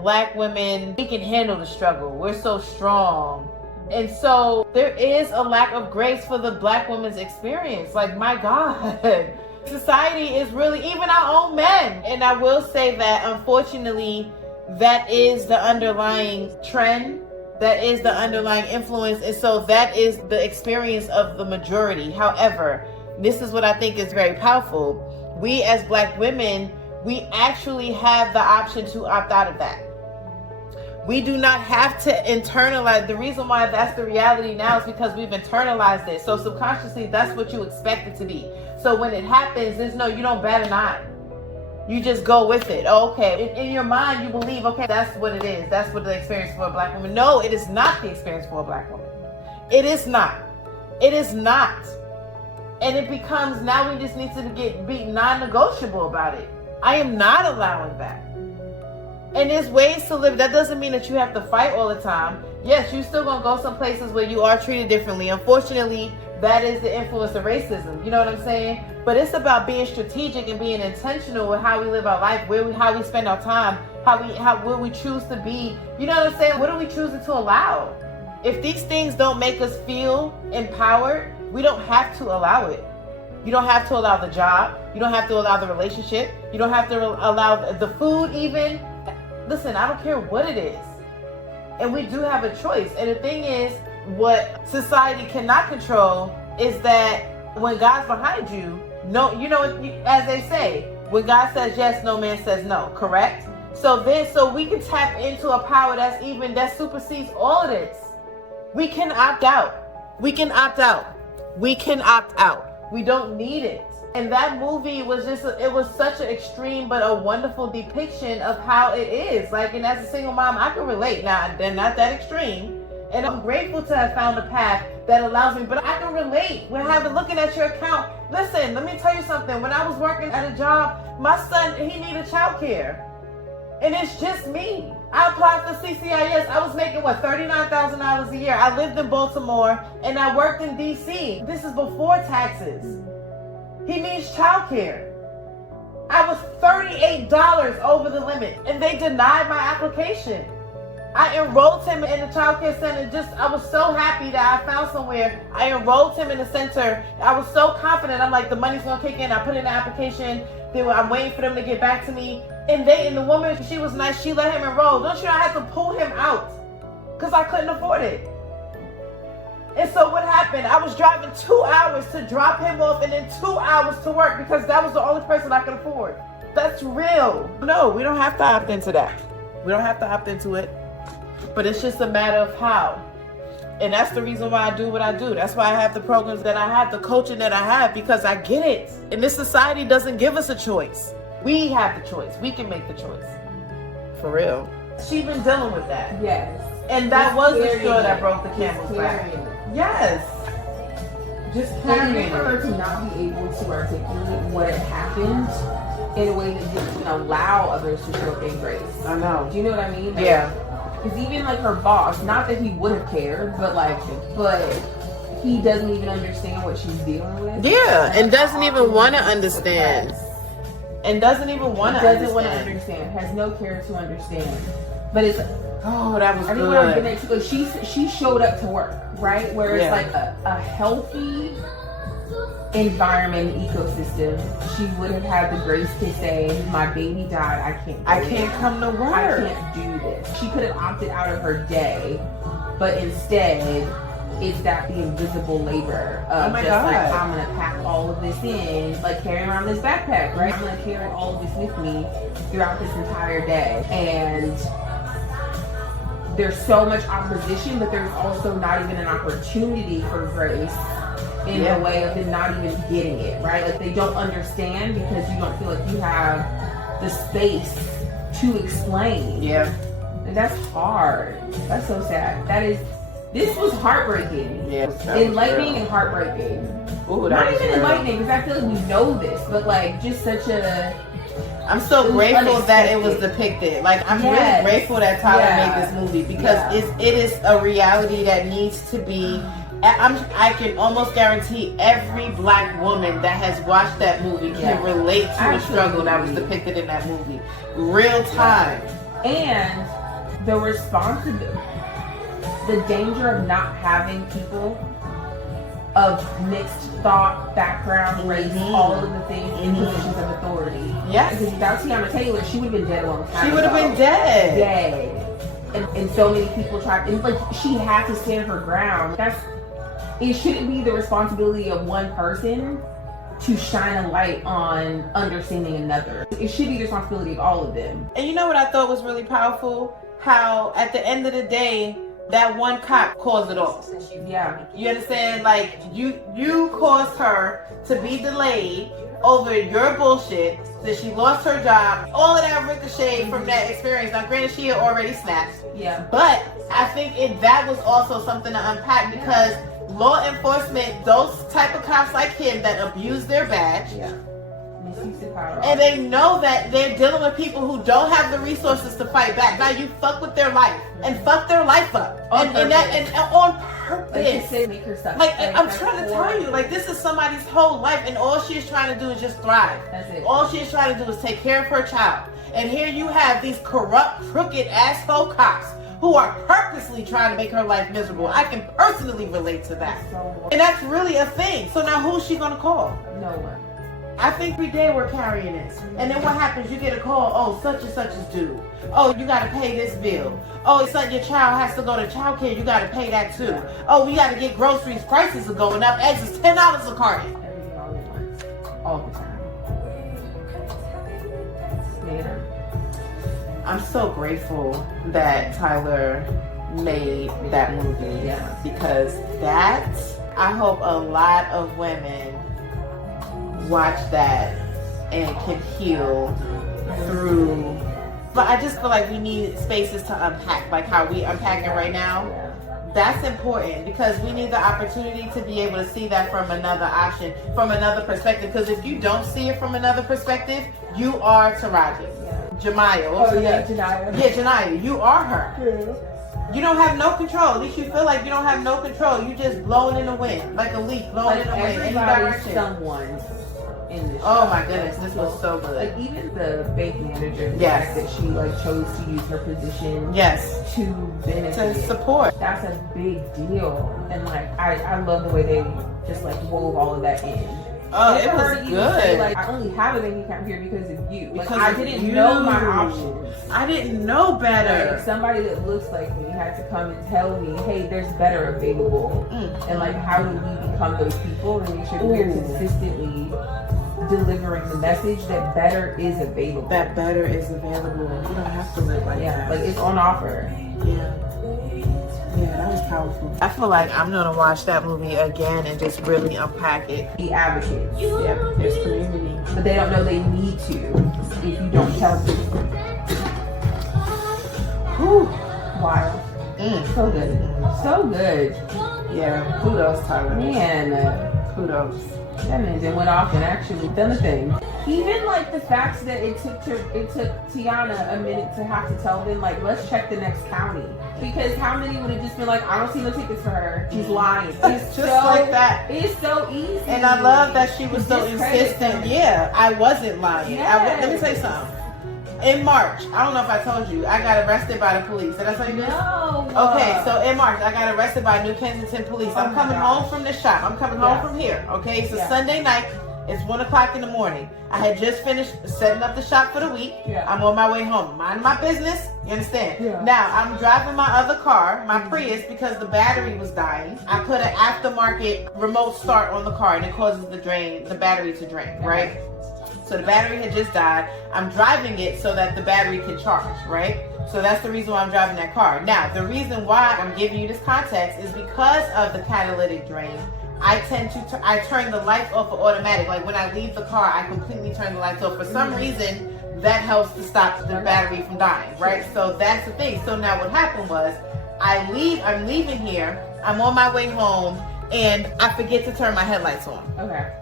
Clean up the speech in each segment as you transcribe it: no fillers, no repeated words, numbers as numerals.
Black women, we can handle the struggle. We're so strong. And so there is a lack of grace for the Black woman's experience. Like, my God, society is really, even our own men. And I will say that, unfortunately, that is the underlying trend. That is the underlying influence. And so that is the experience of the majority. However, this is what I think is very powerful. We as Black women, we actually have the option to opt out of that. We do not have to internalize. The reason why that's the reality now is because we've internalized it. So subconsciously, that's what you expect it to be. So when it happens, you don't bat an eye. You just go with it. Oh, okay. In your mind, you believe, okay, that's what it is. That's what the experience for a Black woman. No, it is not the experience for a Black woman. It is not. It is not. And it becomes, now we just need to be non-negotiable about it. I am not allowing that. And there's ways to live. That doesn't mean that you have to fight all the time. Yes, you're still going to go some places where you are treated differently. Unfortunately, that is the influence of racism. You know what I'm saying? But it's about being strategic and being intentional with how we live our life, how we spend our time, where we choose to be. You know what I'm saying? What are we choosing to allow? If these things don't make us feel empowered, we don't have to allow it. You don't have to allow the job. You don't have to allow the relationship. You don't have to allow the food even. Listen, I don't care what it is. And we do have a choice. And the thing is, what society cannot control is that when God's behind you, no, as they say, when God says yes, no man says no, correct? So we can tap into a power that supersedes all of this. We can opt out. We can opt out. We can opt out. We don't need it. And that movie was it was such an extreme but a wonderful depiction of how it is. Like, and as a single mom, I can relate. Now, they're not that extreme. And I'm grateful to have found a path that allows me, but I can relate. We're looking at your account. Listen, let me tell you something. When I was working at a job, my son, he needed childcare. And it's just me. I applied for CCIS. I was making, $39,000 a year. I lived in Baltimore and I worked in DC. This is before taxes. He needs childcare. I was $38 over the limit and they denied my application. I enrolled him in the childcare center. I was so happy that I found somewhere. I enrolled him in the center. I was so confident. I'm like, the money's gonna kick in. I put in the application. I'm waiting for them to get back to me. And the woman, she was nice. She let him enroll. Don't you know, I had to pull him out because I couldn't afford it. And so what happened? I was driving 2 hours to drop him off and then 2 hours to work because that was the only person I could afford. That's real. No, we don't have to opt into that. We don't have to opt into it. But it's just a matter of how. And that's the reason why I do what I do. That's why I have the programs that I have, the coaching that I have, because I get it. And this society doesn't give us a choice. We have the choice. We can make the choice. For real. She's been dealing with that. Yes. And that was the straw that broke the camel's back. Yes. Just carrying her to not be able to articulate what had happened in a way that didn't allow others to show their grace. I know. Do you know what I mean? Like, yeah. Because even like her boss, not that he would have cared, but he doesn't even understand what she's dealing with. Yeah, and doesn't even want to understand. And doesn't even want to understand. Has no care to understand. But it's that was good. I think what she showed up to work, right? Where it's like a healthy environment and ecosystem, she would have had the grace to say, my baby died, I can't come to work. I can't do this. She could have opted out of her day, but instead it's the invisible labor of I'm gonna pack all of this in, like carrying around this backpack, right? I'm gonna carry all of this with me throughout this entire day. And there's so much opposition, but there's also not even an opportunity for grace in a way of them not even getting it, right? Like they don't understand because you don't feel like you have the space to explain. Yeah. And that's hard. That's so sad. This was heartbreaking. Yeah. Enlightening and heartbreaking. Ooh, not even enlightening because I feel like we know this, but like just such a... I'm so grateful that it was depicted. Like I'm really grateful that Tyler made this movie because it is a reality that needs to be... I can almost guarantee every Black woman that has watched that movie can relate to the struggle that was depicted in that movie. Real time. And the responsibility, the danger of not having people of mixed thought, background, race, all of the things in positions of authority. Yes. Because without Tiana Taylor, she would have been dead a long time She would have ago. been dead. Dead. And so many people tried, and like she had to stand her ground. It shouldn't be the responsibility of one person to shine a light on understanding another. It should be the responsibility of all of them. And you know what I thought was really powerful? How at the end of the day, that one cop caused it all. Yeah. You understand? Like you caused her to be delayed over your bullshit, that she lost her job, all of that ricocheted from that experience. Now granted, she had already snapped. Yeah. But I think that was also something to unpack, because law enforcement, those type of cops like him that abuse their badge, Misuse of power. and they know that they're dealing with people who don't have the resources to fight back. Now you fuck with their life and fuck their life up, and on purpose. Make her stuff. Like I'm trying to tell you, like this is somebody's whole life, and all she's trying to do is just thrive. That's it. All she's trying to do is take care of her child. And here you have these corrupt, crooked, asshole cops who are purposely trying to make her life miserable. I can personally relate to that. And that's really a thing. So now who's she gonna call? No one. I think every day we're carrying this. And then what happens? You get a call, oh, such and such is due. Oh, you gotta pay this bill. Oh, it's like your child has to go to child care, you gotta pay that too. Oh, we gotta get groceries, prices are going up, eggs is $10 a carton. Everything all at once. All the time. Man. I'm so grateful that Tyler made that movie. Yeah. Because I hope a lot of women watch that and can heal through. But I just feel like we need spaces to unpack, like how we unpacking right now. Yeah. That's important, because we need the opportunity to be able to see that from another option, from another perspective. Because if you don't see it from another perspective, you are Taraji. Jemiah. Janiyah. Yeah, Janiyah. You are her. Yeah. You don't have no control. At least you feel like you don't have no control. You just blowing in the wind, like a leaf blowing in the wind. Any direction. Someone in this. Oh my goodness, this was so good. Like even the bank manager, the Yes. fact that she like chose to use her position Yes. to benefit. To support. That's a big deal. And like I love the way they just like wove all of that in. Oh, And it for her was to even good. say, like, I only have a bank account here because of you. Like, Because I of didn't you. know my options. I didn't know better. Like, somebody that looks like me had to come and tell me, hey, there's better available. And like, how do we become those people and make sure that we're consistently delivering the message that better is available. That better is available. You don't have to live like that. Like it's on offer. Yeah. Yeah, that was powerful. I feel like I'm gonna watch that movie again and just really unpack it. Be advocates. Yeah, there's community. But they don't know they need to if you don't tell them. Whew. Wild. So good. So good. Yeah, kudos, Tyler. Man. Kudos. That man then went off and actually done the thing. Even like the facts that it took Tiana a minute to have to tell them, like, let's check the next county. Because how many would have just been like, I don't see no tickets for her. She's lying. It's Just like that. It's so easy. And I love that she was so Discredit insistent. them. Yeah, I wasn't lying. Yes. Let me tell you something. In March, I don't know if I told you, I got arrested by the police. Did I tell you this? No. Okay, so in March, I got arrested by New Kensington police. I'm coming home from the shop. I'm coming home from here. Okay, it's a Sunday night. It's 1 o'clock in the morning. I had just finished setting up the shop for the week. I'm on my way home. Mind my business. You understand? Now, I'm driving my other car, my Prius, because the battery was dying. I put an aftermarket remote start on the car, and it causes the battery to drain, right? So the battery had just died. I'm driving it so that the battery can charge, right? So that's the reason why I'm driving that car. Now, the reason why I'm giving you this context is because of the catalytic drain. I tend to I turn the lights off for automatic. Like when I leave the car, I completely turn the lights off. For some reason, that helps to stop the battery from dying, right? So that's the thing. So now what happened was, I'm leaving here, I'm on my way home, and I forget to turn my headlights on. Okay.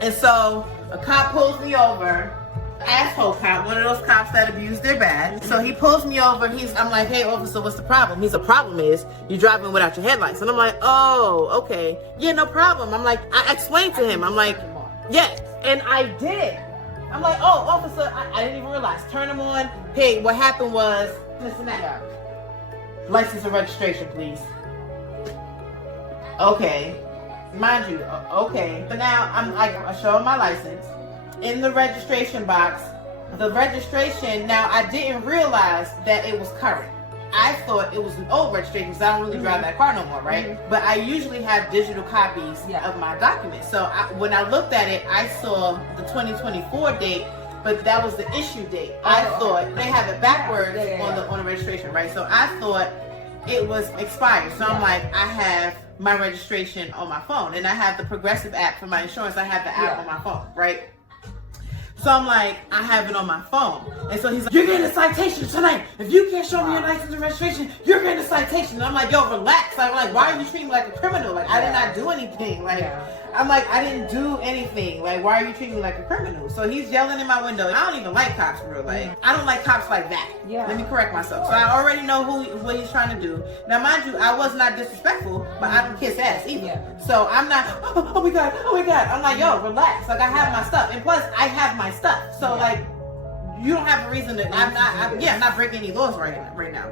And so a cop pulls me over, asshole cop, one of those cops that abuse their badge. So he pulls me over. I'm like, hey officer, what's the problem? He's the problem is you're driving without your headlights. And I'm like, oh, okay. Yeah, no problem. I'm like, I explained to him. I'm like, yes. And I did. I'm like, oh, officer, I didn't even realize. Turn them on. Hey, what happened was this and that. Yeah. License and registration, please. Okay. Mind you, okay. But now I'm like, I show my license. In the registration box, the registration, now I didn't realize that it was current. I thought it was an old registration because I don't really drive that car no more, right? But I usually have digital copies of my documents. So when I looked at it, I saw the 2024 date, but that was the issue date. I thought they have it backwards on the registration, right? So I thought it was expired. So I'm like, I have my registration on my phone, and I have the Progressive app for my insurance. I have the app on my phone, right? So I'm like, I have it on my phone. And so he's like, you're getting a citation tonight. If you can't show me your license and registration, you're getting a citation. And I'm like, yo, relax. I'm like, why are you treating me like a criminal? Like, I did not do anything. Like, I'm like, I didn't do anything. Like, why are you treating me like a criminal? So he's yelling in my window. I don't even like cops for real. Like, I don't like cops like that. Let me correct myself. So I already know what he's trying to do. Now, mind you, I was not disrespectful, but I don't kiss ass either. So I'm not, oh my God. I'm like, yo, relax. Like, I have my stuff. And plus, I have my stuff. So like, you don't have a reason to, I'm not breaking any laws right now.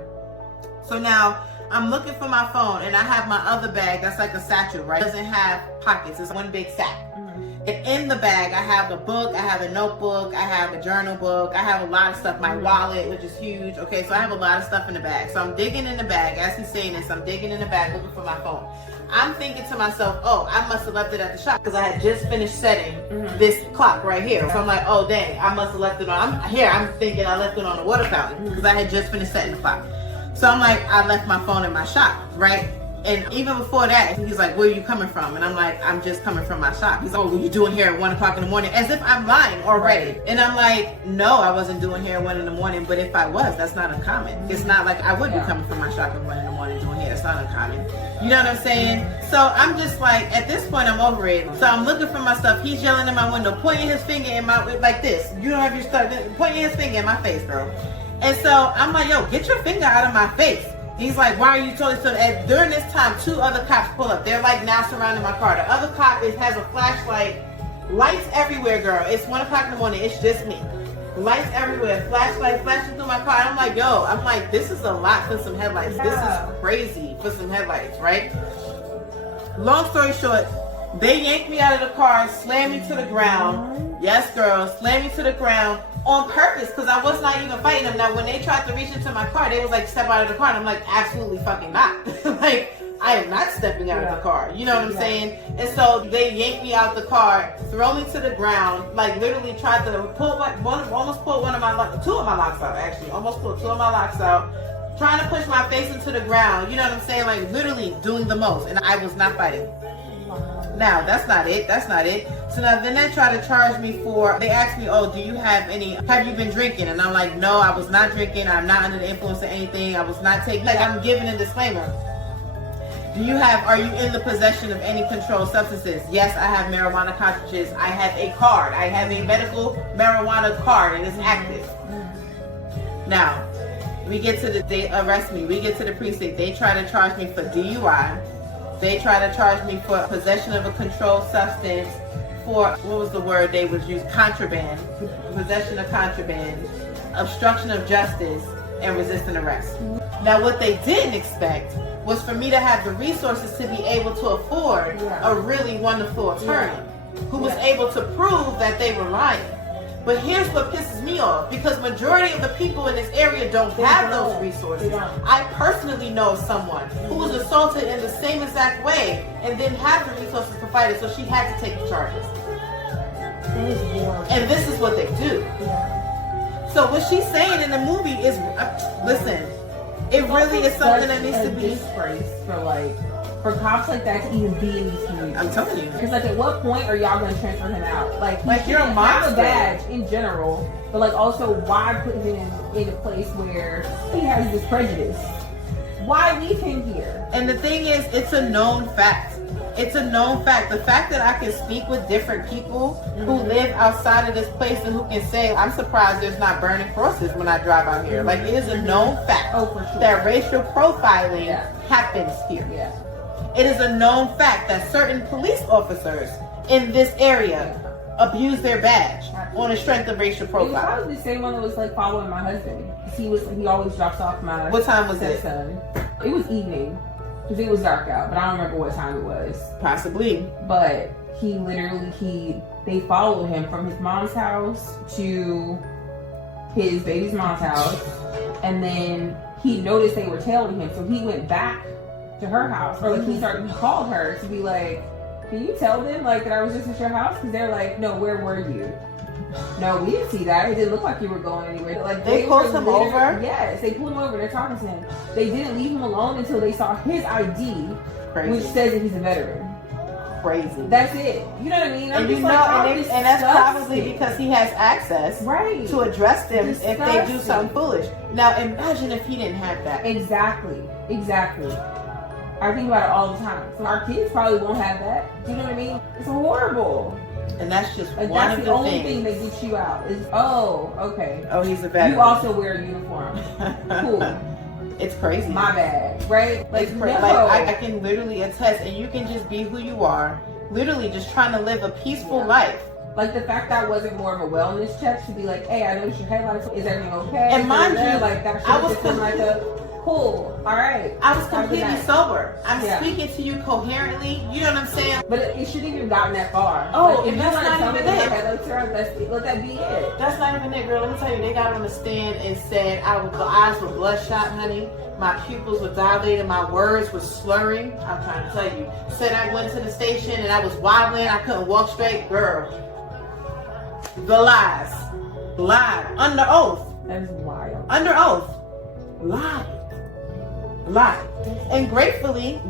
So now, I'm looking for my phone, and I have my other bag that's like a satchel, right? It doesn't have pockets. It's one big sack. And in the bag, I have a book, I have a notebook, I have a journal book, I have a lot of stuff. My wallet, which is huge. Okay, so I have a lot of stuff in the bag. So I'm digging in the bag. As he's saying this, I'm digging in the bag looking for my phone. I'm thinking to myself, oh, I must have left it at the shop because I had just finished setting this clock right here. So I'm like, oh, dang, I must have left it on. I'm thinking I left it on the water fountain because I had just finished setting the clock. So I'm like, I left my phone in my shop, right? And even before that, he's like, where are you coming from? And I'm like, I'm just coming from my shop. He's like, oh, what are you doing here at 1 o'clock in the morning? As if I'm lying already. And I'm like, no, I wasn't doing here at 1 in the morning. But if I was, that's not uncommon. It's not like I would be coming from my shop at 1 in the morning doing hair. It's not uncommon. You know what I'm saying? So I'm just like, at this point, I'm over it. So I'm looking for my stuff. He's yelling in my window, pointing his finger in my, like this. You don't have your stuff, pointing his finger in my face, bro. And so I'm like, yo, get your finger out of my face. He's like, why are you totally so? And during this time, 2 other cops pull up. They're like now surrounding my car. The other cop has a flashlight. Lights everywhere, girl. It's 1 o'clock in the morning. It's just me. Lights everywhere. Flashlight flashing through my car. And I'm like, yo, this is a lot for some headlights. This is crazy for some headlights, right? Long story short, they yanked me out of the car, slammed me to the ground. Yes, girl, slammed me to the ground. On purpose, because I was not even fighting them. Now, when they tried to reach into my car, they was like, step out of the car. And I'm like, absolutely fucking not. Like, I am not stepping out of the car. You know what I'm saying? And so they yanked me out the car, throw me to the ground, like literally tried to almost pull 2 of my locks out, actually. Almost pulled 2 of my locks out. Trying to push my face into the ground. You know what I'm saying? Like literally doing the most. And I was not fighting. Now, that's not it. So now then they try to charge me they asked me, oh, have you been drinking? And I'm like, no, I was not drinking. I'm not under the influence of anything. I was not taking, like I'm giving a disclaimer. Are you in the possession of any controlled substances? Yes, I have marijuana cartridges. I have a card. I have a medical marijuana card and it's active. Now, we get to they arrest me. We get to the precinct. They try to charge me for DUI. They try to charge me for possession of a controlled substance, for, what was the word they would use? Contraband. Possession of contraband, obstruction of justice, and resisting arrest. Now, what they didn't expect was for me to have the resources to be able to afford a really wonderful attorney who was able to prove that they were lying. But here's what pisses me off, because majority of the people in this area don't have those resources. I personally know someone who was assaulted in the same exact way and didn't have the resources to fight it, so she had to take the charges. And this is what they do. So what she's saying in the movie is, listen, it really is something that needs to be disgrace for cops like that to even be in these communities. I'm telling you. Because like, at what point are y'all going to transfer him out? Like you're a monster. Have a badge in general, but like also why put him in a place where he has this prejudice? Why leave him here? And the thing is, it's a known fact. It's a known fact. The fact that I can speak with different people who live outside of this place and who can say, I'm surprised there's not burning crosses when I drive out here. Like, it is a known fact that racial profiling happens here. It is a known fact that certain police officers in this area abuse their badge on the strength of racial It was profile. probably the same one that was like following my husband. He always drops off my What time was it? stepson. It was evening because it was dark out, but I don't remember what time it was. Possibly. But they followed him from his mom's house to his baby's mom's house, and then he noticed they were tailing him, so he went back to her house, or like he called her to be like, can you tell them like that I was just at your house? Because they're like, no, where were you? No, we didn't see that. It didn't look like you were going anywhere. Like they pulled him over? Yes, they pulled him over. They're talking to him. They didn't leave him alone until they saw his ID, Crazy. which says that he's a veteran. Crazy. That's it. You know what I mean? And you know, and that's probably because he has access to address them if they do something foolish. Now imagine if he didn't have that. Exactly. I think about it all the time. So our kids probably won't have that. Do you know what I mean? It's horrible. And that's just like, one that's of the only thing things. that gets you out. Is okay. Oh, he's a veteran. You also wear a uniform. Cool. It's crazy. My bad, right? Like, it's crazy. No. Like I can literally attest, and you can just be who you are. Literally, just trying to live a peaceful life. Like the fact that wasn't more of a wellness check to be like, hey, I noticed your headlights. Is everything okay? And mind you, like that should have been like a cool. All right. I was completely sober. I'm Yeah. speaking to you coherently. You know what I'm saying? But it shouldn't even gotten that far. Oh, like, if that's you want to not tell me even that it. headlights are on, let that be it. That's not even it, girl. Let me tell you, they got on the stand and said the eyes were bloodshot, honey. My pupils were dilated. My words were slurring. I'm trying to tell you. Said I went to the station and I was wobbling. I couldn't walk straight. Girl. The lies. Lied. Under oath. That is wild. Under oath. Lied. And gratefully,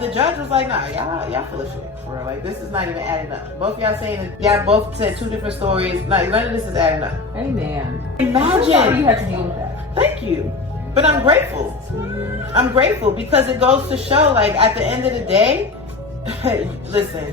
the judge was like, nah, y'all full of shit. For real. Like, this is not even adding up. Both y'all saying that y'all both said two different stories. Like, none of this is adding up. Amen. Imagine. You had to deal with that. Thank you. But I'm grateful. I'm grateful because it goes to show, like, at the end of the day, listen,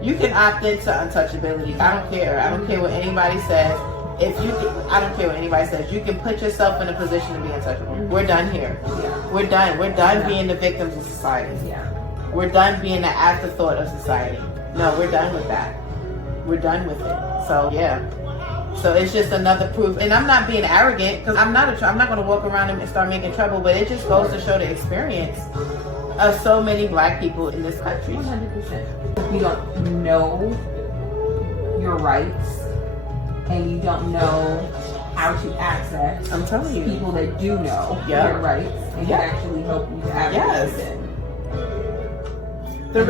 you can opt into untouchability. I don't care. I don't care what anybody says. I don't care what anybody says. You can put yourself in a position to be untouchable. We're done here. Yeah. We're done. We're done being the victims of society. Yeah. We're done being the afterthought of society. No, we're done with that. We're done with it. So yeah. So it's just another proof. And I'm not being arrogant because I'm not going to walk around and start making trouble. But it just goes to show the experience of so many black people in this country. 100%. If you don't know your rights and you don't know how to access, I'm telling you, people that do know your rights and can actually help you to advocate them. The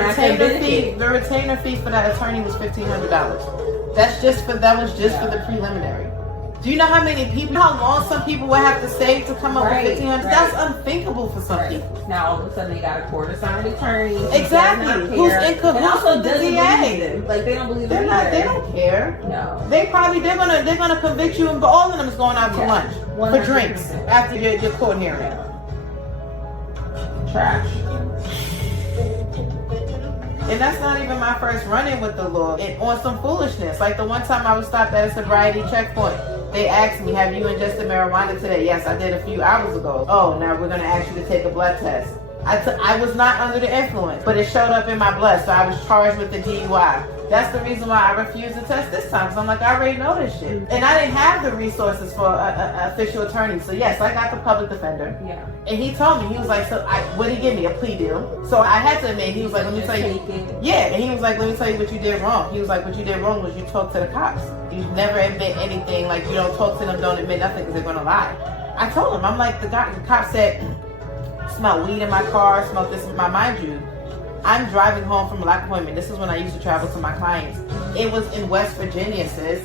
retainer fee for that attorney was $1,500. That's just for for the preliminary. Do you know how long some people would have to save to come up with $1,500? That's unthinkable for some people. Now all of a sudden they got a court-assigned attorney. Exactly. Who's in cahoots with the DA? Like they don't believe They don't care. No. They're gonna convict you, and all of them is going out for lunch, 100%. for drinks after your court hearing. Trash. And that's not even my first run-in with the law. And on some foolishness. Like the one time I was stopped at a sobriety checkpoint. They asked me, have you ingested marijuana today? Yes, I did a few hours ago. Oh, now we're going to ask you to take a blood test. I was not under the influence, but it showed up in my blood, so I was charged with the DUI. That's the reason why I refused to test this time, because I'm like, I already know this shit. And I didn't have the resources for an official attorney. So yes, I got the public defender. Yeah. And he told me, he was like, what did he give me? A plea deal. So I had to admit, he was like, let me tell you. Yeah, and he was like, let me tell you what you did wrong. He was like, what you did wrong was you talked to the cops. You never admit anything. Like, you don't talk to them, don't admit nothing, because they're going to lie. I told him, I'm like, the cop said, smell weed in my car, smoke this in my, mind you, I'm driving home from a black appointment. This is when I used to travel to my clients. It was in West Virginia, sis.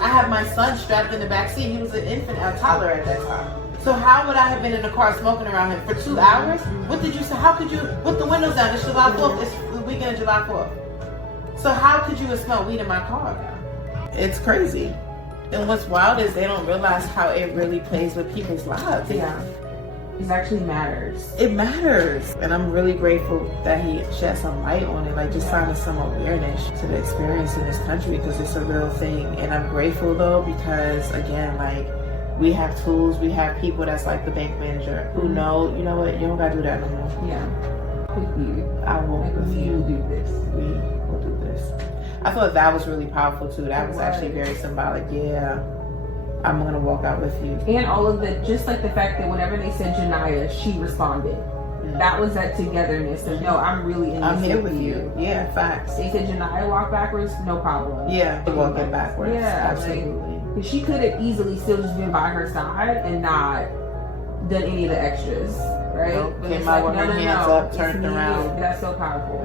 I have my son strapped in the back seat. He was an infant, a toddler at that time. So how would I have been in the car smoking around him for 2 hours? What did you say? How could you, with the windows down, it's July 4th, it's the weekend of July 4th. So how could you have smelled weed in my car? It's crazy. And what's wild is they don't realize how it really plays with people's lives. Yeah. It actually matters. It matters. And I'm really grateful that he shed some light on it, like just signing some awareness to the experience in this country, because it's a real thing. And I'm grateful though, because again, like, we have tools, we have people that's like the bank manager who know, you know what, you don't gotta do that no more. Yeah. With you. I won't with you. do this. We will do this. I thought that was really powerful too. That was actually very symbolic. Yeah, I'm gonna walk out with you. And all of the, just like the fact that whenever they said Janiyah, she responded. That was that togetherness of, no, I'm really in this. I'm here with you. Yeah, facts. They said Janiyah walk backwards, no problem. Yeah, walking backwards. Yeah, absolutely. Like, she could have easily still just been by her side and not done any of the extras, right? Nope. But Came it's out like, with her hands up, turned around. That's so powerful.